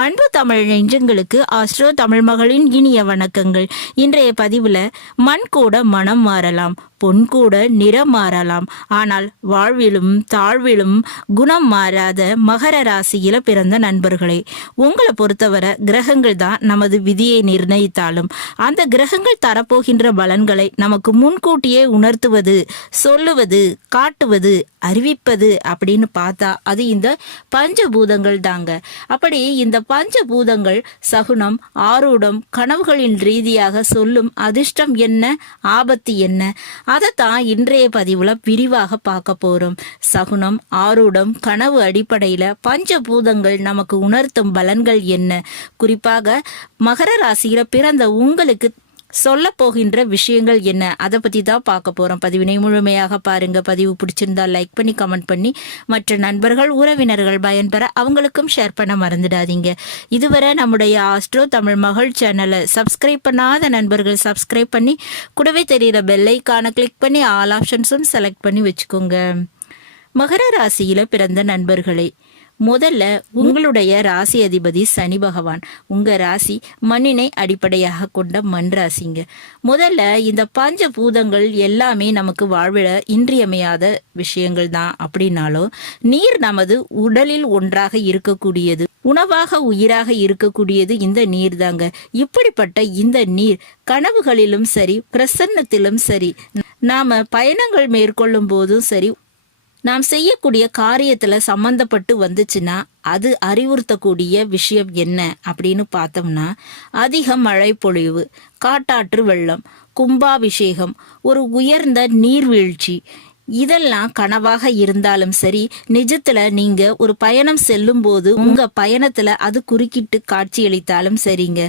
அன்பு தமிழ் நெஞ்சங்களுக்கு ஆஸ்ட்ரோ தமிழ் மகளின் இனிய வணக்கங்கள். இன்றைய பதிவுல மண் கூட மனம் மாறலாம், பொன் கூட நிறம் மாறலாம், ஆனால் வாழ்விலும் தாழ்விலும் குணம் மாறாத மகர ராசியில பிறந்த நண்பர்களே, உங்களை பொறுத்தவரை கிரகங்கள் தான் நமது விதியை நிர்ணயித்தாலும் அந்த கிரகங்கள் தரப்போகின்ற பலன்களை நமக்கு முன்கூட்டியே உணர்த்துவது, சொல்லுவது, காட்டுவது, அறிவிப்பது அப்படின்னு பார்த்தா அது இந்த பஞ்சபூதங்கள் தாங்க. அப்படி இந்த பஞ்சபூதங்கள் சகுனம், ஆரூடம், கனவுகளின் ரீதியாக சொல்லும் அதிர்ஷ்டம் என்ன, ஆபத்து என்ன, அதைத்தான் இன்றைய பதிவுல விரிவாக பார்க்க போறோம். சகுனம், ஆரூடம், கனவு அடிப்படையில பஞ்சபூதங்கள் நமக்கு உணர்த்தும் பலன்கள் என்ன, குறிப்பாக மகர ராசியில பிறந்த உங்களுக்கு சொல்ல போகின்ற விஷயங்கள் என்ன, அதை பத்தி தான் பார்க்க போறோம். பதிவினை முழுமையாக பாருங்க. பதிவு பிடிச்சிருந்தா லைக் பண்ணி கமெண்ட் பண்ணி மற்ற நண்பர்கள் உறவினர்கள் பயன்பெற அவங்களுக்கும் ஷேர் பண்ண மறந்துடாதீங்க. இதுவரை நம்முடைய ஆஸ்ட்ரோ தமிழ் மகள் சேனலை சப்ஸ்கிரைப் பண்ணாத நண்பர்கள் சப்ஸ்கிரைப் பண்ணி கூடவே தெரிகிற பெல் ஐகானை கிளிக் பண்ணி ஆல் ஆப்ஷன்ஸும் செலக்ட் பண்ணி வச்சுக்கோங்க. மகர ராசியில பிறந்த நண்பர்களே, முதல்ல உங்களுடைய ராசி அதிபதி சனி பகவான். உங்க ராசி மண்ணினை அடிப்படையாக கொண்ட மண் ராசிங்க. முதல்ல இந்த பஞ்சபூதங்கள் எல்லாமே நமக்கு வாழ்விட இன்றியமையாத விஷயங்கள் தான். அப்படின்னாலும் நீர் நமது உடலில் ஒன்றாக இருக்கக்கூடியது, உணவாக உயிராக இருக்கக்கூடியது இந்த நீர் தாங்க. இப்படிப்பட்ட இந்த நீர் கனவுகளிலும் சரி, பிரசன்னத்திலும் சரி, நாம பயணங்கள் மேற்கொள்ளும் போதும் சரி, நாம் செய்யக்கூடிய காரியத்துல சம்பந்தப்பட்டு வந்துச்சுன்னா அது அறிவுறுத்தக்கூடிய விஷயம் என்ன அப்படின்னு பார்த்தோம்னா, அதிக மழை பொழிவு, காட்டாற்று வெள்ளம், கும்பாபிஷேகம், ஒரு உயர்ந்த நீர்வீழ்ச்சி, இதெல்லாம் கனவாக இருந்தாலும் சரி, நிஜத்துல நீங்க ஒரு பயணம் செல்லும் போது உங்க பயணத்துல அது குறுக்கிட்டு காட்சியளித்தாலும் சரிங்க,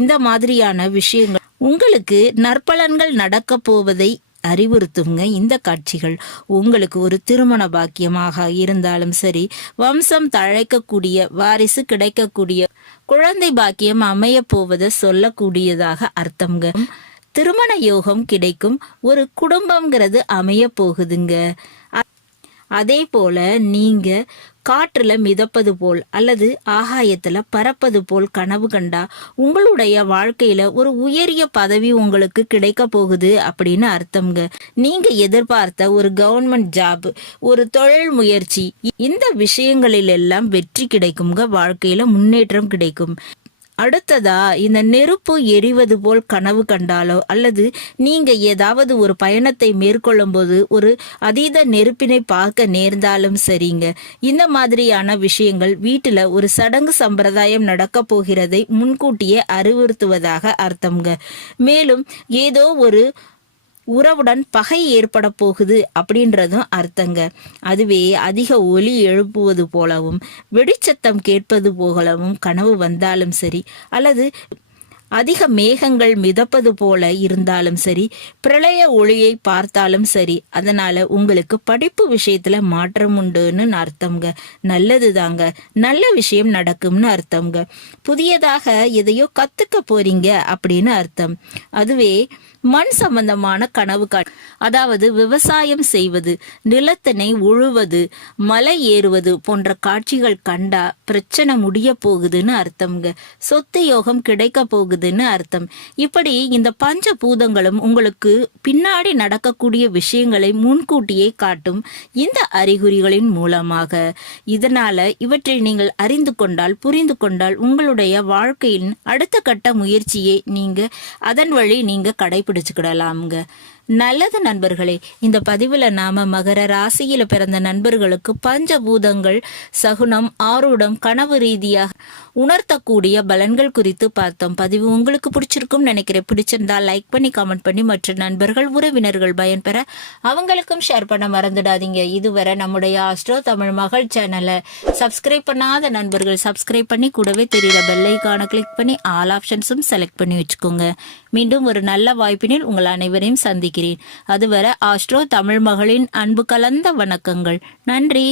இந்த மாதிரியான விஷயங்கள் உங்களுக்கு நற்பலன்கள் நடக்க போவதை அறிவுறுத்துங்க. இந்த காட்சிகள் உங்களுக்கு ஒரு திருமண பாக்கியமாக இருந்தாலும் சரி, வம்சம் தழைக்கக்கூடிய, வாரிசு கிடைக்கக்கூடிய, குழந்தை பாக்கியம் அமைய போவதை சொல்லக்கூடியதாக அர்த்தம்ங்க. திருமண யோகம் கிடைக்கும், ஒரு குடும்பம்ங்கிறது அமைய போகுதுங்க. அதே போல நீங்க காற்றுல மிதப்பது போல் அல்லது ஆகாயத்துல பறப்பது போல் கனவு கண்டா உங்களுடைய வாழ்க்கையில ஒரு உயரிய பதவி உங்களுக்கு கிடைக்க போகுது அப்படின்னு அர்த்தம்ங்க. நீங்க எதிர்பார்த்த ஒரு கவர்மெண்ட் ஜாப், ஒரு தொழில் முயற்சி, இந்த விஷயங்களில் எல்லாம் வெற்றி கிடைக்குங்க. வாழ்க்கையில முன்னேற்றம் கிடைக்கும். அடுத்ததா, இந்த நெருப்பு எரிவது போல் கனவு கண்டாலோ அல்லது நீங்க ஏதாவது ஒரு பயணத்தை மேற்கொள்ளும் போது ஒரு அதீத நெருப்பினை பார்க்க நேர்ந்தாலும் சரிங்க, இந்த மாதிரியான விஷயங்கள் வீட்டுல ஒரு சடங்கு சம்பிரதாயம் நடக்க போகிறதை முன்கூட்டியே அறிவுறுத்துவதாக அர்த்தம்ங்க. மேலும் ஏதோ ஒரு உறவுடன் பகை ஏற்பட போகுது அப்படின்றதும் அர்த்தங்க. அதுவே அதிக ஒலி எழுப்புவது போலவும் வெடிச்சத்தம் கேட்பது போலவும் கனவு வந்தாலும் சரி, அல்லது அதிக மேகங்கள் மிதப்பது போல இருந்தாலும் சரி, பிரளய ஒளியை பார்த்தாலும் சரி, அதனால உங்களுக்கு படிப்பு விஷயத்துல மாற்றம் உண்டுன்னு அர்த்தம்ங்க. நல்லது தாங்க, நல்ல விஷயம் நடக்கும்னு அர்த்தம்ங்க. புதியதாக எதையோ கத்துக்க போறீங்க அப்படின்னு அர்த்தம். அதுவே மண் சம்பந்தமான கனவு அதாவது விவசாயம் செய்வது, நிலத்தினை உழுவது, மலை ஏறுவது போன்ற காட்சிகள் கண்டா பிரச்சனை முடிய போகுதுன்னு அர்த்தம்ங்க. சொத்து யோகம் கிடைக்க போகுதுன்னு அர்த்தம். இப்படி இந்த பஞ்சபூதங்களும் உங்களுக்கு பின்னாடி நடக்கக்கூடிய விஷயங்களை முன்கூட்டியே காட்டும் இந்த அறிகுறிகளின் மூலமாக. இதனால இவற்றை நீங்கள் அறிந்து கொண்டால், புரிந்து கொண்டால், உங்களுடைய வாழ்க்கையின் அடுத்த கட்ட முயற்சியை நீங்க அதன் வழி நீங்க கடைபிடிச்சுக்கிடலாம்ங்க. நல்லது நண்பர்களே, இந்த பதிவுல நாம மகர ராசியில பிறந்த நண்பர்களுக்கு பஞ்சபூதங்கள், சகுனம், ஆரூடம், கனவு ரீதியாக உணர்த்தக்கூடிய பலன்கள் குறித்து பார்த்தோம். பதிவு உங்களுக்கு பிடிச்சிருக்கும் நினைக்கிறேன். பிடிச்சிருந்தா லைக் பண்ணி கமெண்ட் பண்ணி மற்ற நண்பர்கள் உறவினர்கள் பயன்பெற அவங்களுக்கும் ஷேர் பண்ண மறந்துடாதீங்க. இதுவரை நம்முடைய ஆஸ்ட்ரோ தமிழ் மகள் சேனலை சப்ஸ்கிரைப் பண்ணாத நண்பர்கள் சப்ஸ்கிரைப் பண்ணி கூடவே தெரியுற பெல் ஐகானை கிளிக் பண்ணி ஆல் ஆப்ஷன்ஸும் செலக்ட் பண்ணி வச்சுக்கோங்க. மீண்டும் ஒரு நல்ல வாய்ப்பினில் உங்கள் அனைவரையும் சந்திக்கிறேன். அதுவரை ஆஸ்ட்ரோ தமிழ் மகளின் அன்பு கலந்த வணக்கங்கள். நன்றி.